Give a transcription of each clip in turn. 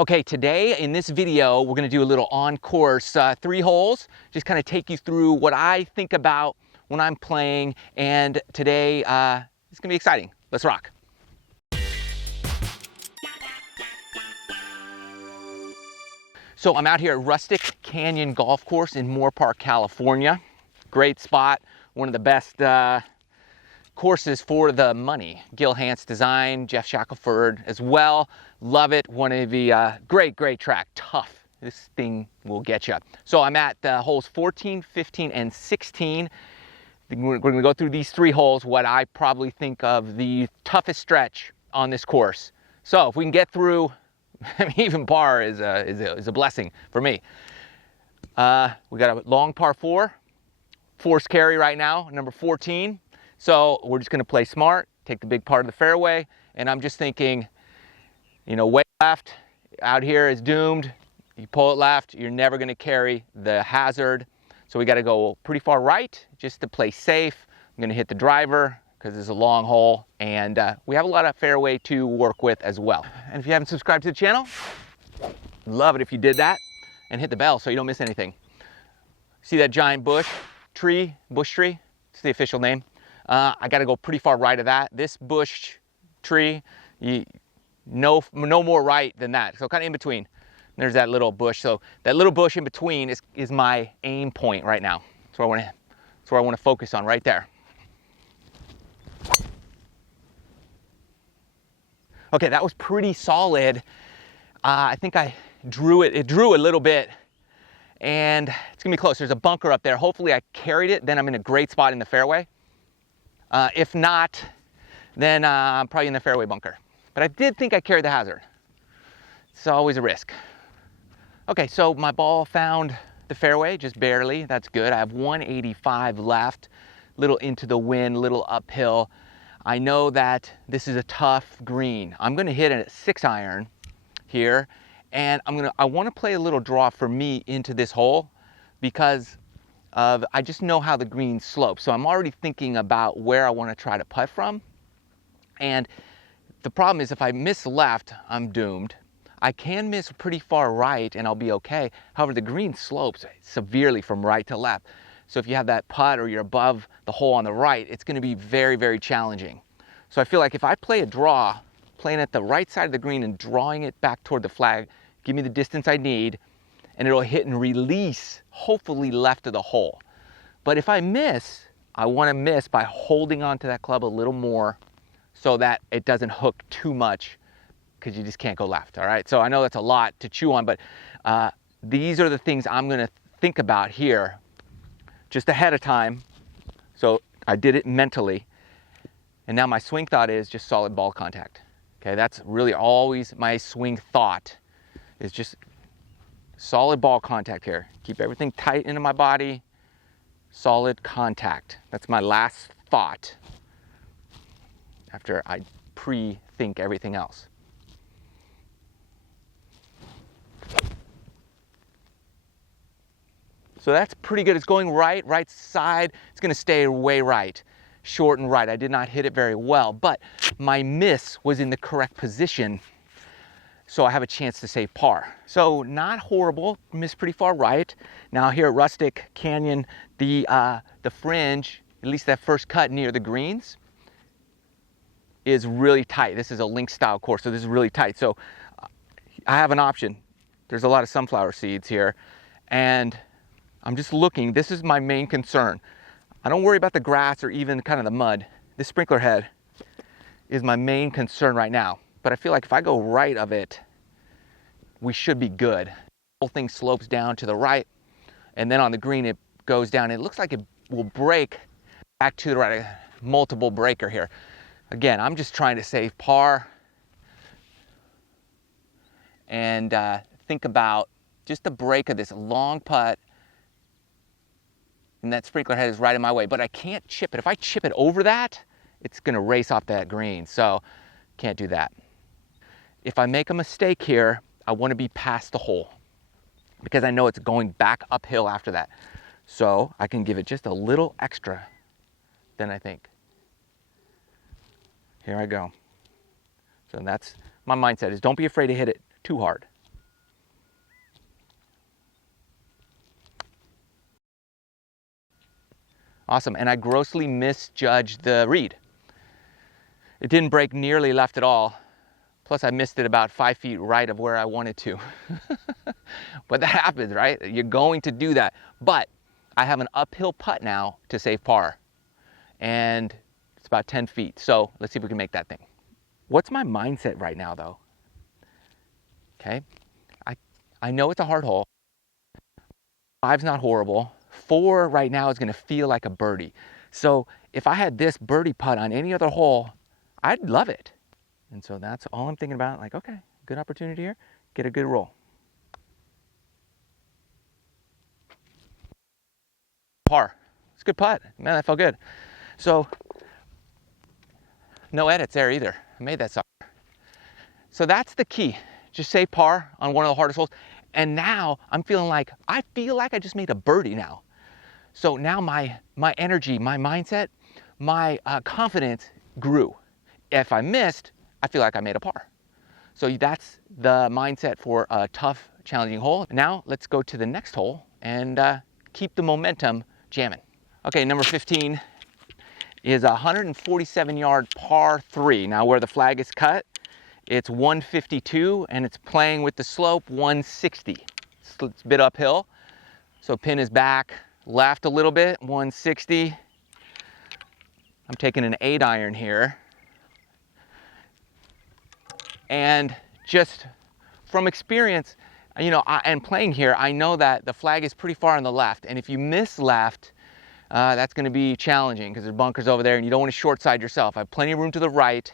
Okay, today in this video, we're gonna do a little on-course 3 holes, just kind of take you through what I think about when I'm playing, and today it's gonna be exciting. Let's rock. So I'm out here at Rustic Canyon Golf Course in Moore Park, California. Great spot, one of the best courses for the money. Gil Hance design, Jeff Shackelford as well. Love it. One of the great track. Tough. This thing will get you. So I'm at holes 14, 15, and 16. We're going to go through these 3 holes, what I probably think of the toughest stretch on this course. So if we can get through, I mean, even par is a blessing for me. We got a long par 4, force carry right now, number 14. So we're just going to play smart, take the big part of the fairway, and I'm just thinking, you know, way left out here is doomed. You pull it left, you're never going to carry the hazard. So we got to go pretty far right just to play safe. I'm going to hit the driver because it's a long hole, and we have a lot of fairway to work with as well. And if you haven't subscribed to the channel, love it if you did that, and hit the bell so you don't miss anything. See that giant bush tree? It's the official name. I got to go pretty far right of that. This bush tree, no more right than that. So kind of in between. There's that little bush. So that little bush in between is my aim point right now. That's where I want to focus on right there. Okay, that was pretty solid. I think I drew it. It drew a little bit, and it's gonna be close. There's a bunker up there. Hopefully I carried it. Then I'm in a great spot in the fairway. If not, then I'm probably in the fairway bunker. But I did think I carried the hazard. It's always a risk. Okay, so my ball found the fairway, just barely. That's good. I have 185 left, little into the wind, little uphill. I know that this is a tough green. I'm gonna hit a 6-iron here, and I wanna play a little draw for me into this hole because I just know how the green slopes. So I'm already thinking about where I want to try to putt from. And the problem is if I miss left, I'm doomed. I can miss pretty far right and I'll be okay. However, the green slopes severely from right to left. So if you have that putt or you're above the hole on the right, it's going to be very challenging. So I feel like if I play a draw, playing at the right side of the green and drawing it back toward the flag, give me the distance I need, and it'll hit and release, hopefully left of the hole. But if I miss, I want to miss by holding onto that club a little more so that it doesn't hook too much, because you just can't go left, all right? So I know that's a lot to chew on, but these are the things I'm going to think about here just ahead of time. So I did it mentally, and now my swing thought is just solid ball contact. Okay, that's really always my swing thought, is just solid ball contact here. Keep everything tight into my body. Solid contact. That's my last thought after I pre-think everything else. So that's pretty good. It's going right side. It's going to stay way right. Short and right. I did not hit it very well, but my miss was in the correct position. So I have a chance to save par. So not horrible, missed pretty far right. Now here at Rustic Canyon, the fringe, at least that first cut near the greens, is really tight. This is a link style course, so this is really tight. So I have an option. There's a lot of sunflower seeds here, and I'm just looking. This is my main concern. I don't worry about the grass or even kind of the mud. This sprinkler head is my main concern right now. But I feel like if I go right of it, we should be good. The whole thing slopes down to the right, and then on the green it goes down. It looks like it will break back to the right. Multiple breaker here. Again, I'm just trying to save par and think about just the break of this long putt, and that sprinkler head is right in my way. But I can't chip it. If I chip it over that, it's going to race off that green. So can't do that. If I make a mistake here, I want to be past the hole because I know it's going back uphill after that. So I can give it just a little extra than I think. Here I go. So that's my mindset, is don't be afraid to hit it too hard. Awesome, and I grossly misjudged the read. It didn't break nearly left at all. Plus I missed it about 5 feet right of where I wanted to. But that happens, right? You're going to do that. But I have an uphill putt now to save par. And it's about 10 feet. So let's see if we can make that thing. What's my mindset right now though? Okay, I know it's a hard hole. 5's not horrible. 4 right now is gonna feel like a birdie. So if I had this birdie putt on any other hole, I'd love it. And so that's all I'm thinking about. Like, okay, good opportunity here. Get a good roll. Par. It's a good putt. Man, that felt good. So, no edits there either. I made that sucker. So that's the key. Just save par on one of the hardest holes. And now I'm feeling like, I feel like I just made a birdie now. So now my energy, my mindset, my confidence grew. If I missed, I feel like I made a par. So that's the mindset for a tough, challenging hole. Now let's go to the next hole and keep the momentum jamming. Okay, number 15 is a 147-yard par 3. Now where the flag is cut, it's 152 and it's playing with the slope 160. It's a bit uphill. So pin is back left a little bit, 160. I'm taking an 8-iron here. And just from experience, you know, and playing here, I know that the flag is pretty far on the left. And if you miss left, that's going to be challenging because there's bunkers over there and you don't want to short side yourself. I have plenty of room to the right.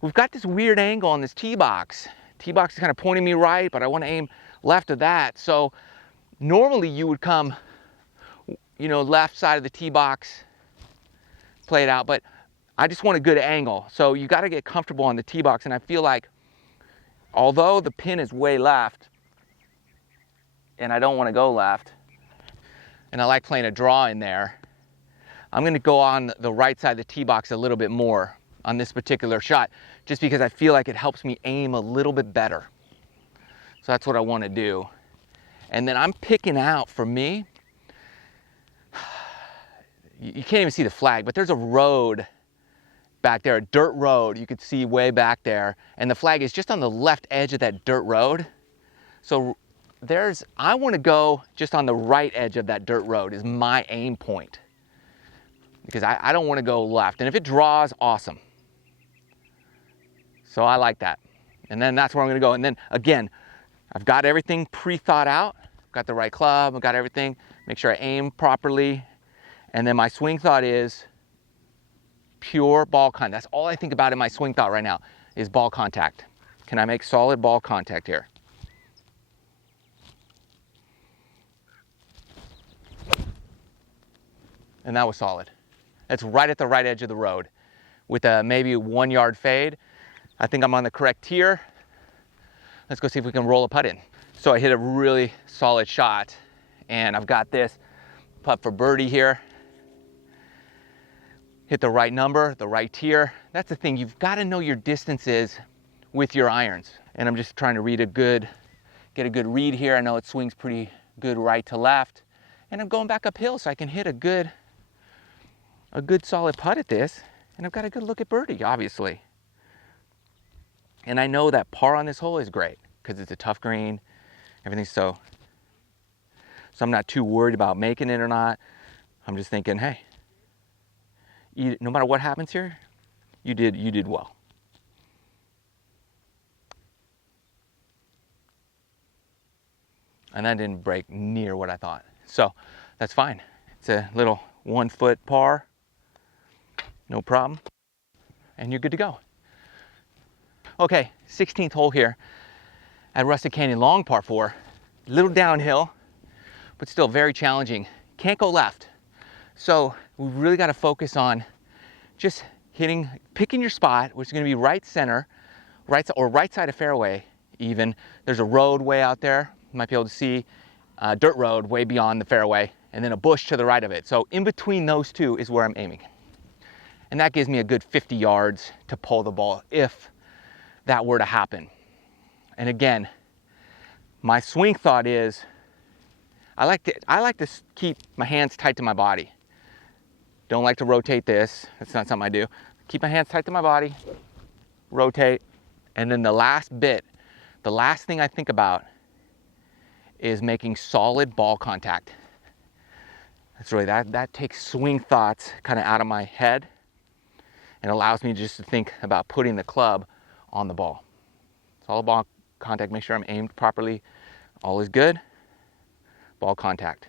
We've got this weird angle on this tee box. Tee box is kind of pointing me right, but I want to aim left of that. So normally you would come, you know, left side of the tee box, play it out, but I just want a good angle. So you got to get comfortable on the tee box. And I feel like, although the pin is way left, and I don't want to go left, and I like playing a draw in there, I'm going to go on the right side of the tee box a little bit more on this particular shot, just because I feel like it helps me aim a little bit better. So that's what I want to do. And then I'm picking out, for me, you can't even see the flag, but there's a road back there, a dirt road you could see way back there, and the flag is just on the left edge of that dirt road. So I want to go just on the right edge of that dirt road is my aim point, because I don't want to go left. And if it draws, awesome. So I like that. And then that's where I'm going to go. And then again, I've got everything pre-thought out. I've got the right club. I've got everything. Make sure I aim properly. And then my swing thought is pure ball contact. That's all I think about in my swing thought right now is ball contact. Can I make solid ball contact here? And that was solid. That's right at the right edge of the road with a maybe 1 yard fade. I think I'm on the correct tier. Let's go see if we can roll a putt in. So I hit a really solid shot and I've got this putt for birdie here. Hit the right number, the right tier. That's the thing, you've got to know your distances with your irons. And I'm just trying to get a good read here. I know it swings pretty good right to left. And I'm going back uphill so I can hit a good solid putt at this. And I've got a good look at birdie, obviously. And I know that par on this hole is great because it's a tough green, everything. So I'm not too worried about making it or not. I'm just thinking, hey, no matter what happens here, you did well. And that didn't break near what I thought. So that's fine. It's a little 1 foot par, no problem. And you're good to go. Okay, 16th hole here at Rustic Canyon, long par 4. Little downhill, but still very challenging. Can't go left. So we really got to focus on just picking your spot, which is going to be right center, right side of fairway even. There's a road way out there. You might be able to see a dirt road way beyond the fairway, and then a bush to the right of it. So in between those two is where I'm aiming. And that gives me a good 50 yards to pull the ball if that were to happen. And again, my swing thought is I like to keep my hands tight to my body. Don't like to rotate this. That's not something I do. Keep my hands tight to my body, rotate, and then the last bit, the last thing I think about is making solid ball contact. That's really, that takes swing thoughts kind of out of my head and allows me just to think about putting the club on the ball. Solid ball contact, make sure I'm aimed properly. All is good. Ball contact.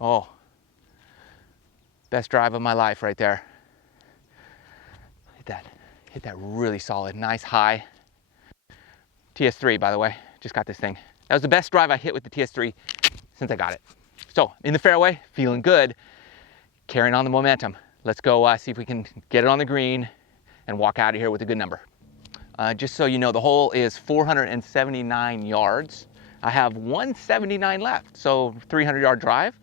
Oh, best drive of my life right there. Hit that really solid, nice high. TS3, by the way, just got this thing. That was the best drive I hit with the TS3 since I got it. So in the fairway, feeling good, carrying on the momentum. Let's go see if we can get it on the green and walk out of here with a good number. Just so you know, the hole is 479 yards. I have 179 left, so 300-yard drive.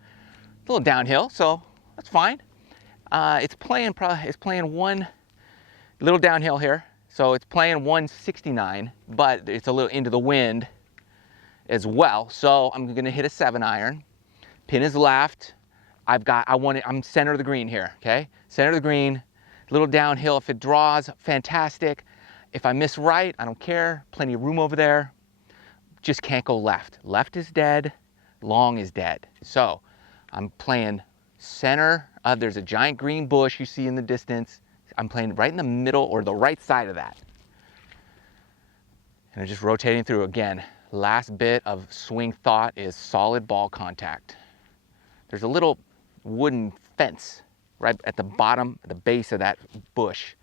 It's a little downhill, so that's fine. It's playing one little downhill here, so it's playing 169, but it's a little into the wind as well. So I'm gonna hit a 7-iron. Pin is left. I'm center of the green here, okay? Center of the green, little downhill. If it draws, fantastic. If I miss right, I don't care. Plenty of room over there. Just can't go left. Left is dead, long is dead. So I'm playing center. There's a giant green bush you see in the distance. I'm playing right in the middle or the right side of that. And I'm just rotating through again. Last bit of swing thought is solid ball contact. There's a little wooden fence right at the bottom, the base of that bush.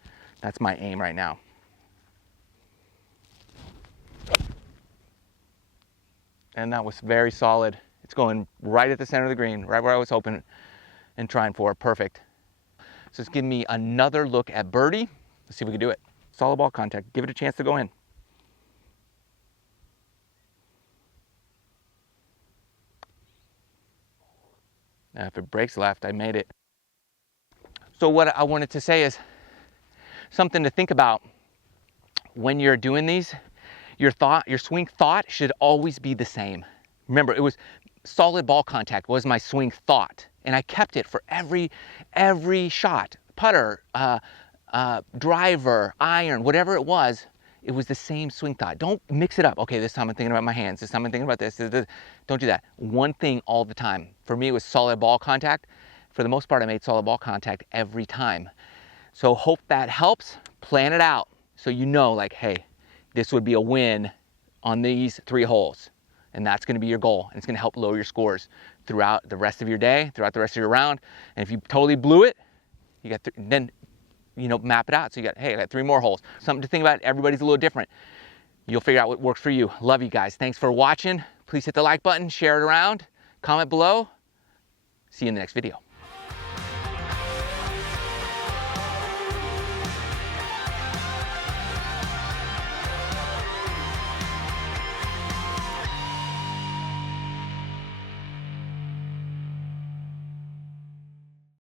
That's my aim right now. And that was very solid. It's going right at the center of the green, right where I was hoping and trying for. Perfect. So it's giving me another look at birdie. Let's see if we can do it. Solid ball contact. Give it a chance to go in. Now, if it breaks left, I made it. So what I wanted to say is something to think about when you're doing these. Your swing thought should always be the same. Remember, it was solid ball contact was my swing thought, and I kept it for every shot. Putter, driver, iron, whatever it was the same swing thought. Don't mix it up. Okay, this time I'm thinking about my hands. This time I'm thinking about this. Don't do that. One thing all the time. For me, it was solid ball contact. For the most part, I made solid ball contact every time. So hope that helps. Plan it out so you know, like, hey, this would be a win on these 3 holes. And that's going to be your goal. And it's going to help lower your scores throughout the rest of your day, throughout the rest of your round. And if you totally blew it, you got then, map it out. So you got, hey, I got 3 more holes. Something to think about. Everybody's a little different. You'll figure out what works for you. Love you guys. Thanks for watching. Please hit the like button, share it around, comment below. See you in the next video.